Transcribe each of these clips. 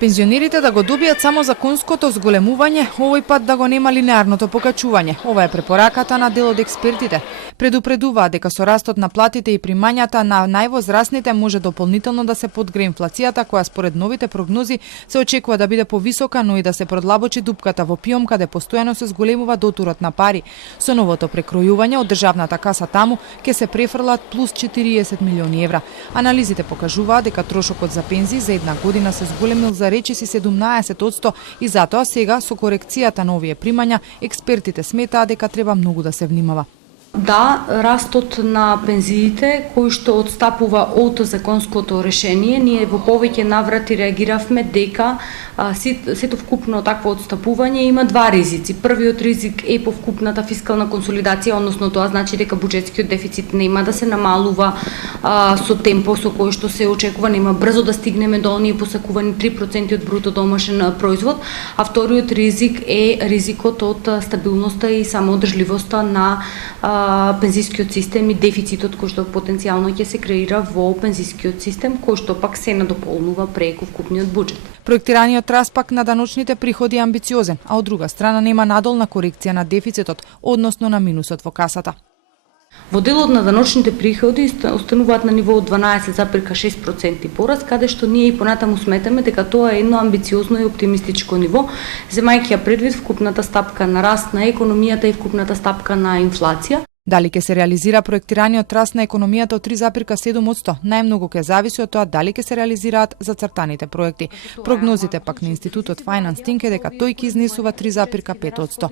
Пензионерите да го добијат само законското зголемување, овој пат да го нема линеарното покачување. Ова е препораката на дел од експертите. Предупредуваат дека со растот на платите и примањата на највозрасните може дополнително да се подгре инфлацијата, која според новите прогнози се очекува да биде повисока, но и да се продлабочи дупката во пиом каде постојано се зголемува дотурот на пари. Со новото прекројување од државната каса таму ќе се префрлат плюс 40 милиони евра. Анализите покажуваат дека трошокот за пензии за една година се зголемил за речиси 17% и затоа сега со корекцијата на овие примања експертите сметаат дека треба многу да се внимава. Да, растот на пензиите кој што отстапува од законското решение, ние во повеќе наврати реагиравме дека сето вкупно такво отстапување има два ризици. Првиот ризик е по вкупната фискална консолидација, односно тоа значи дека буџетскиот дефицит нема да се намалува со темпо со кој што се очекува, нема брзо да стигнеме до оние посакувани 3% од бруто домашен производ, а вториот ризик е ризикот од стабилноста и самоодржливоста на пензискиот систем и дефицитот кој што потенцијално ќе се креира во пензискиот систем, кој што пак се надополнува преку вкупниот буџет. Проектираниот распак на даночните приходи е амбициозен, а од друга страна нема надолна корекција на дефицитот, односно на минусот во касата. Во делот на даночните приходи остануваат на ниво од 12,6% пораст, каде што ние и понатаму сметаме дека тоа е едно амбициозно и оптимистичко ниво, земајќи ја предвид вкупната стапка на раст на економијата и вкупната стапка на инфлација. Дали ќе се реализира проектираниот раст на економијата од 3,7%, најмногу ќе зависи од тоа дали ќе се реализираат зацртаните проекти. Прогнозите пак на Институтот Finance Think е дека тој ќе изнесува 3,5%.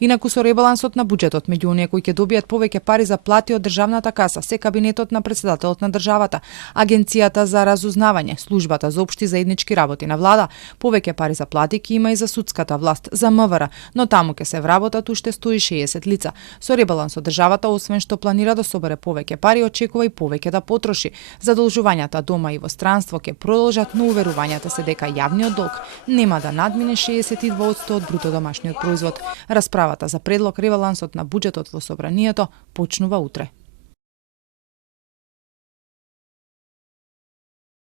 Инаку со ребалансот на буџетот, меѓу оние кои ќе добијат повеќе пари за плати од државната каса се кабинетот на претседателот на државата, Агенцијата за разузнавање, Службата за општи заеднички работи на влада, повеќе пари за плати ќе има и за судската власт, за МВР, но таму ќе се вработат уште 160 лица. Со ребалансот државата освен што планира да собере повеќе пари, очекува и повеќе да потроши. Задолжувањата дома и во странство ќе продолжат, но уверувањата се дека јавниот долг нема да надмине 62% од бруто домашниот производ. Расправата за предлог ребалансот на буџетот во собранието почнува утре.